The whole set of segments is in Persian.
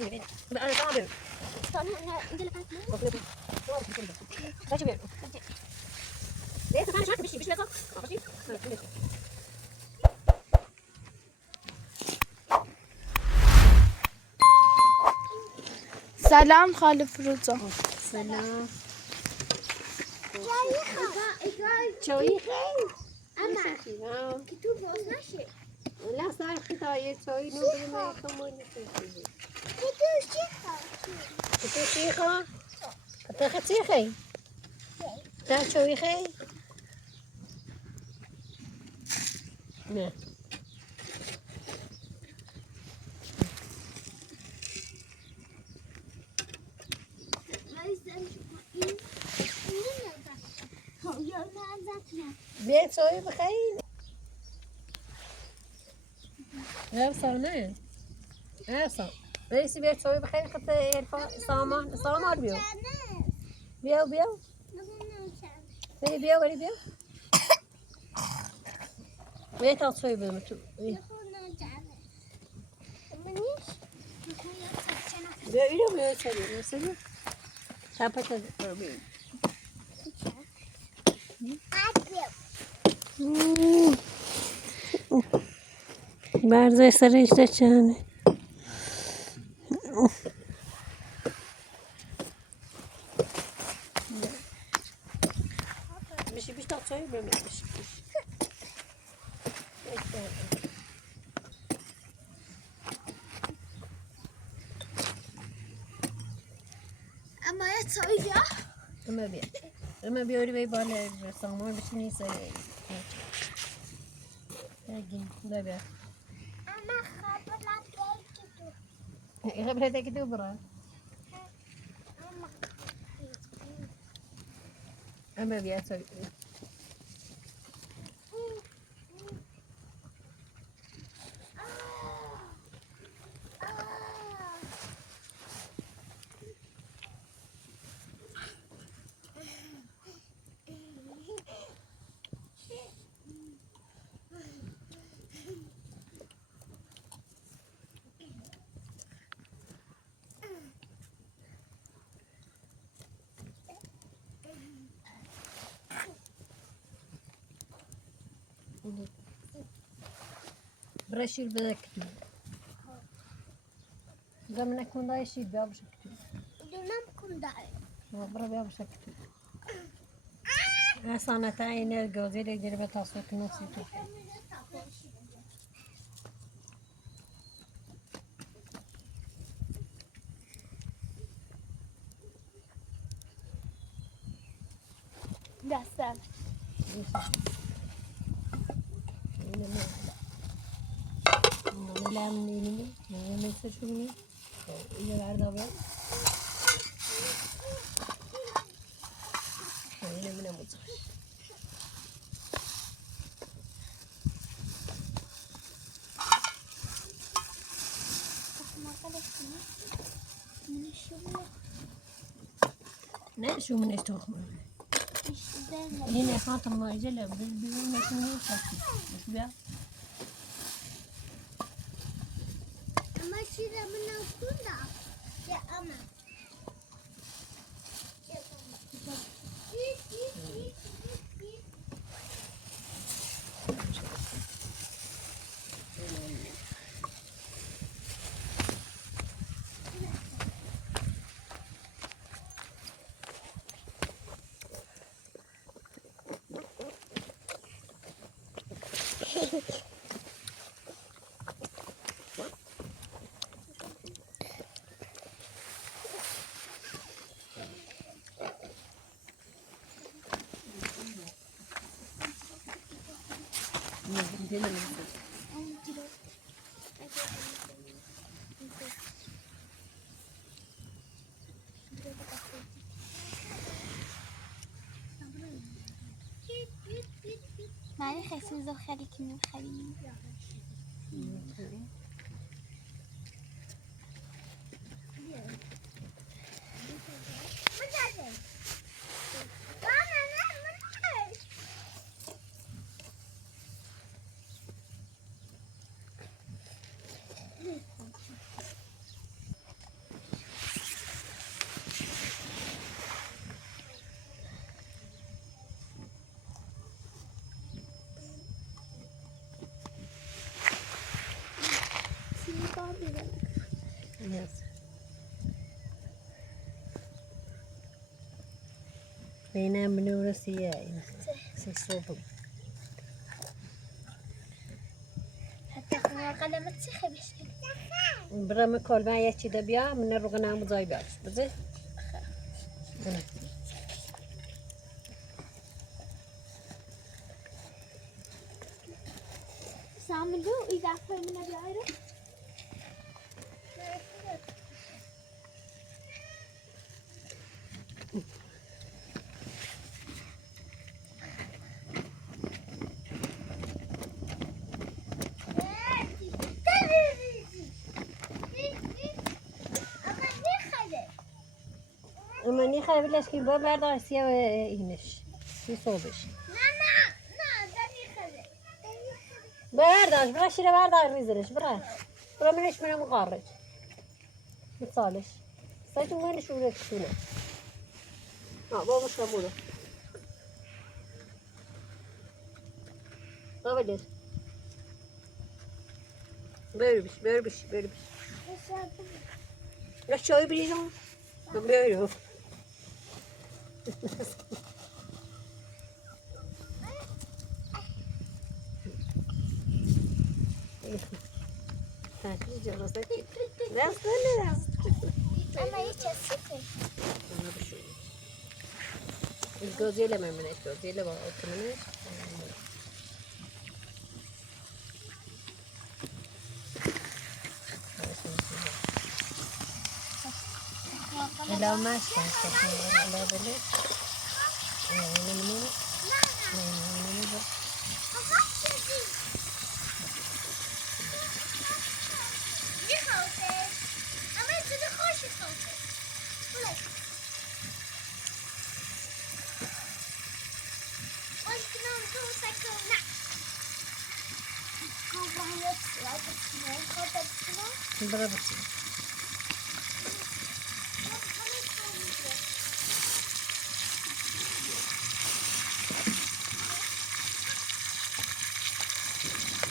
أنا تعبان. انت اللي كانت ليه تفعل شاك بشي بشي سلام خاله فروزا. سلام. شوي اما كتب باز نشه لا صار خطاية شوي نوبل ما يكمل كتو شيخة كتاخد شيخي تا شوي خي نه بيت شوي بخير افصل افصل ليش بيت شوي بخير حتى يرفع سامر بيو بيو بيت شوي بمتو بيو شوي شابت برزه سرش چنه بشي بيشتغل شوي بمشي اما يا تصويجه اما بيوري بي بالا سامان بتني سي هاجي لا بيا اما خبرت كده خبرتك تبرا اما بيا سوي برشيل بدك زمنك من لا يشيل بيا بشكل دونم كندای برا بيا بشكل أصلا تعين الجوزي اللي يجرب تصوت نفسي تحت دستم لا مني من سشوني إذا بعد أبغى هنا من أموت لا شو من استخدم هنا خاطر ما يجلى بدون ما شنو بس بيا اما شيء من كندا يا اما معنی خیلی زود خیلی کنیم خیلی Yes. Beyna منو رسيه سيصوب حتى خونا قلمت سخبش برا ما كل ما يحكي دبيا من الرغنا مضايبات بزي ساملو إذا فهم من بيعرف اما نی خیلی بلش که با بردار سیاه اینش سی صوبش بردارش برا شیره بردار میزنش برا منش منو مقارج بتصالش سایتون وینش وره کتونه باباش رموله بابا لیر بربش لا چای بریزم برو تاكل جرستك لا استنى أما يتشسكي انا بشوي الجوزيله ما منش جوزيله بقى منش لو ما اشتهت لا بلاش انا منين برافو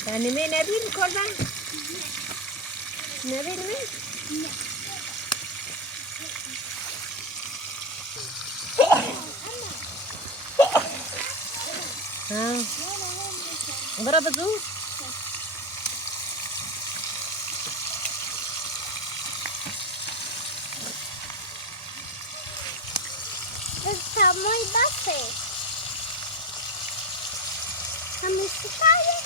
يعني مين نبين كلها نبين مين ها برافو زوج Está muy bajo. A mi calle.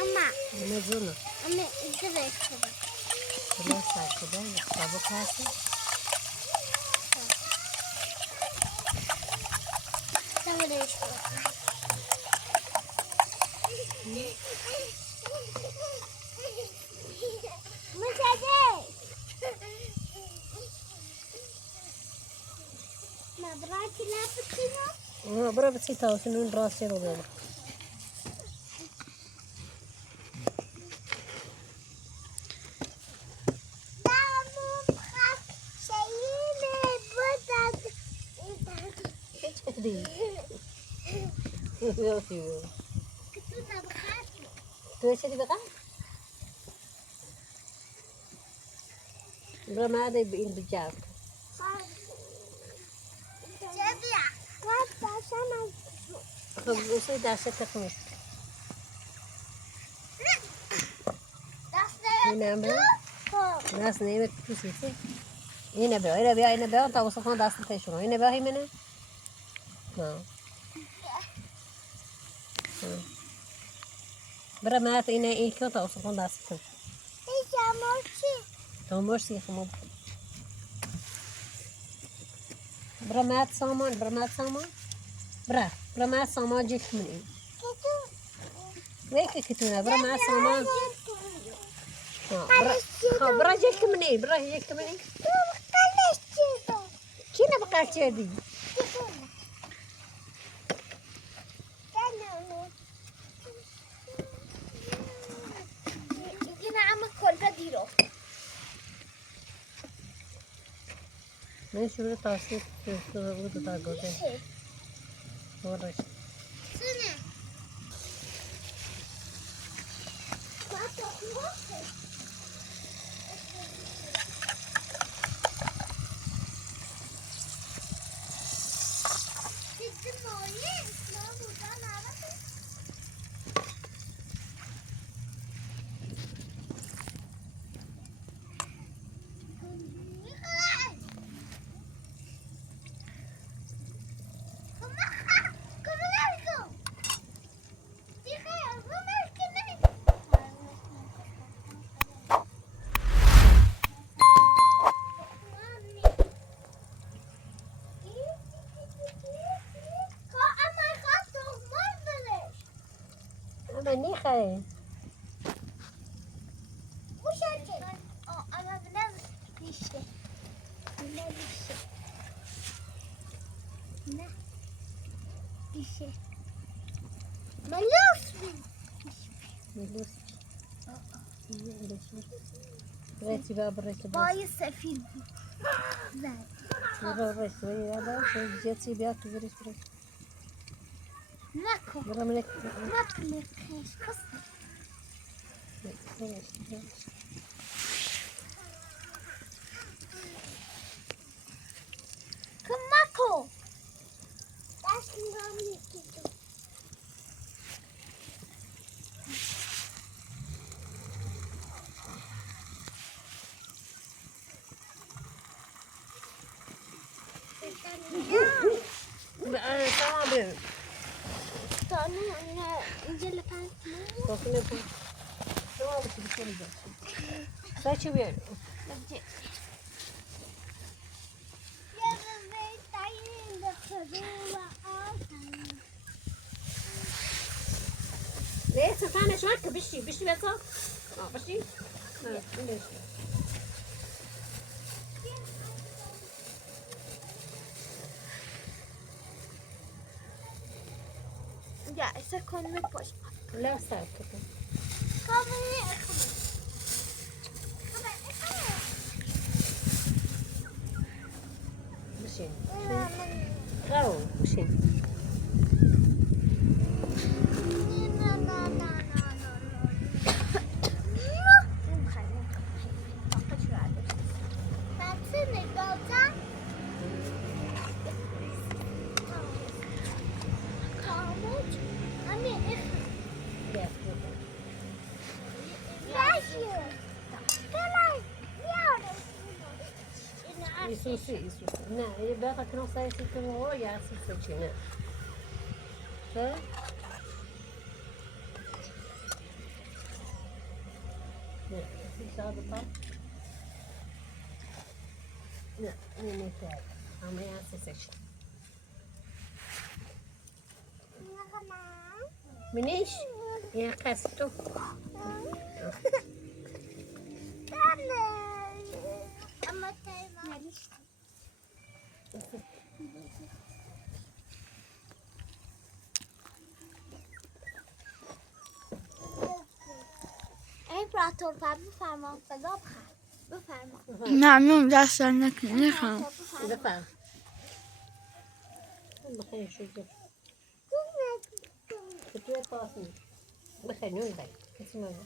Ama. Ne zona Ama direkt kaba. لا ساكدة يقطعوا كاسة Tamam değişti. Müsaade. نبرات لابتنا برافو سيتا وسنون راسي ولا دامم خف شيء بدد دي كتونا بخاتي تو ايش اللي بقى برا ما هذا يبين بالجاك جديا وابا سنة خب وصيد عشتك مش هنا بقى ناس نايمة كوسيسي هنا بقى انت وصفنا داس تيشون هنا بقى هنا برا ما هنا ايه كوتا وصفنا داس تيشون إيش عملتي تو مرسي خمو برا ما سامان برا ما سامان جيت من ايه ويك كتونا برا ما سامان برا جيت من ايه كينا بقى كذي من شروع تاسیس بود تا گذشت. ورش. سنه من نیخه. ملوس. رأيتي بقى بريتي بقى. بای سفید بود زد برا رأيتي ويا هذا جاتي بيا كبرت بريت. نکن برا ملك. نکن کس کمکو دست میگم نیستی تو تمام بير. تانو اینجا لپن داخل بير. تمام بتشيل بس. سايش بير. ليه سكانة شوية بشي بس بشي ليش Ja, esa con mi pues. لا ساكت بشي غاو بشي Isso. Não, e Beta que não sei se tem um olhar assim, né? Tá? Assim sabe, tá? Não, nem quero. Amanhã se sente. Meninas, e a casa tu? امپراتور بفرما صدا بفرما ممنون دست نکنم. بفهم. بخير شو جاب؟ كتير طاسي. بخير نون باي. اسمعوا.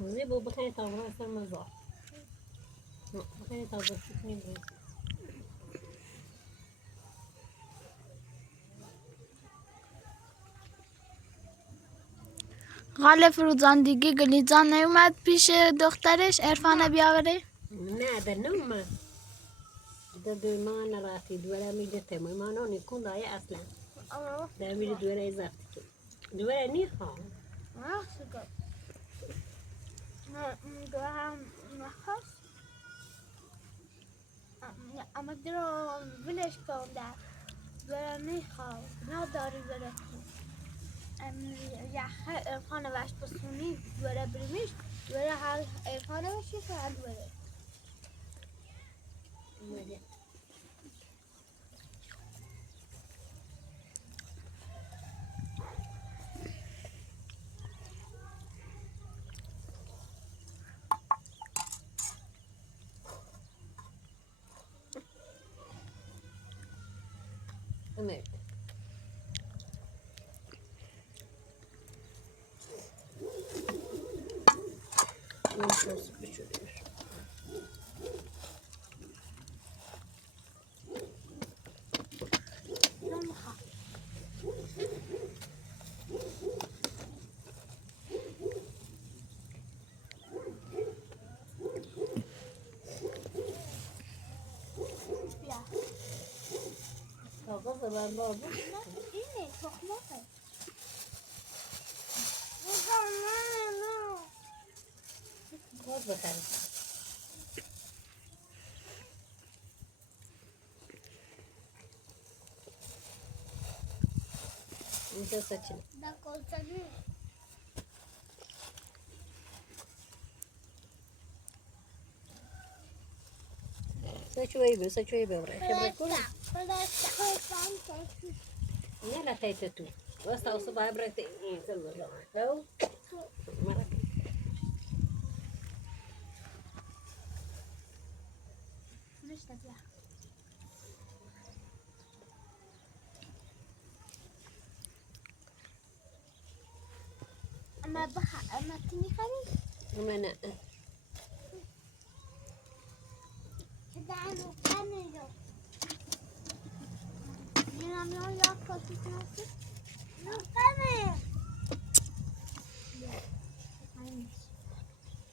زيبو بخير طاوله أصلا مزاح. بخير طاوله شكني بس. غالب فروزان دیگه گلیجان نیومد پیش دخترش عرفانه بیاوره؟ نه به نوم ده ما نراتی دوره میده تمام ما نکن دای اصلا ده میده دوره ایزافت که دوره نیخوام اما درو ولش کن در دوره میخوام نداری بره یخ ارفانه وش بسونی دوره بریمیش دوره هر ارفانه وشی که هر دوره Evet. Yumuşası pişiriyor. Ya. Kavga zaman var mı? İyi, çok güzel. Var bakalım. İnce saçını. Bak olsanı. Saçı iyi bir bırak. Bırak ne la teyze tu? Basta o sabah bırak da iyi kılır. Tamam. Merak. مش تبلع أما تني خلي Hemen هذا عنه كامل ينام يوم يأكل في نفسه كامل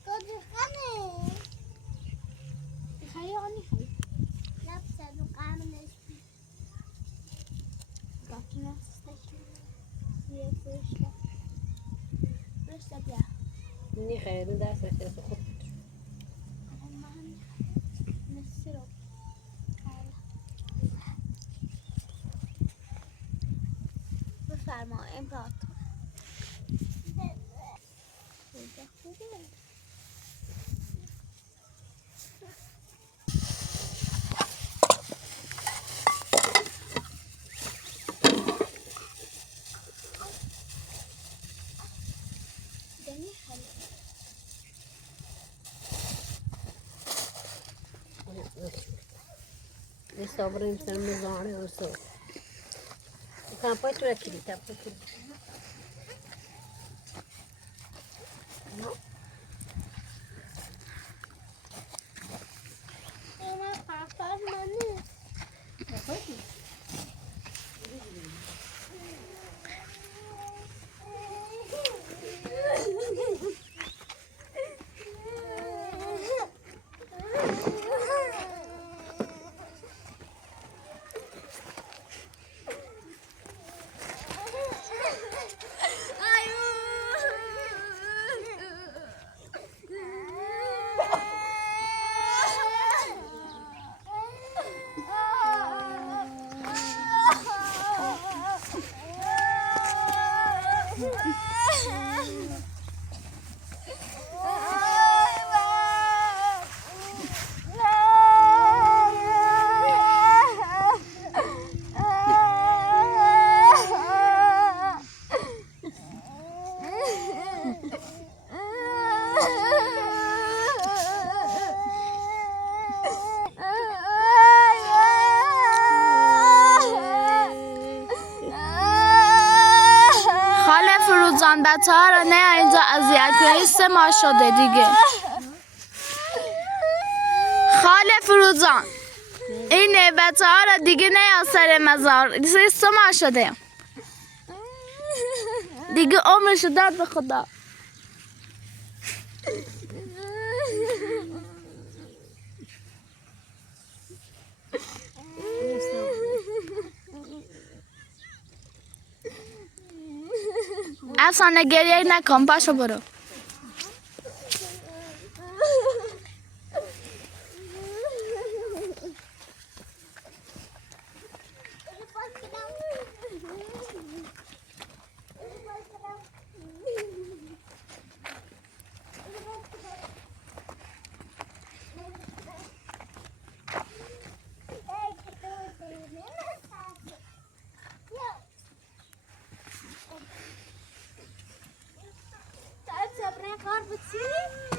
كود كامل خليه عني خليه لابسة كامل قطنا استشير هي فرشة فرشة بيا مني خير ده ساعة سخط. بفرما امپراتور صابرين سلمي زعري وصو كان بيتو أكيد تابتو فروزان بچه ها رو نه اینجا اذیت کنید 3 ماه شده دیگه. خاله فروزان اینه بچه ها رو دیگه نه سر مزار 3 ماه شده دیگه عمرش داد به خدا. افسانه گریه نکن پاشو برو. تعال صبرين قارب تصيري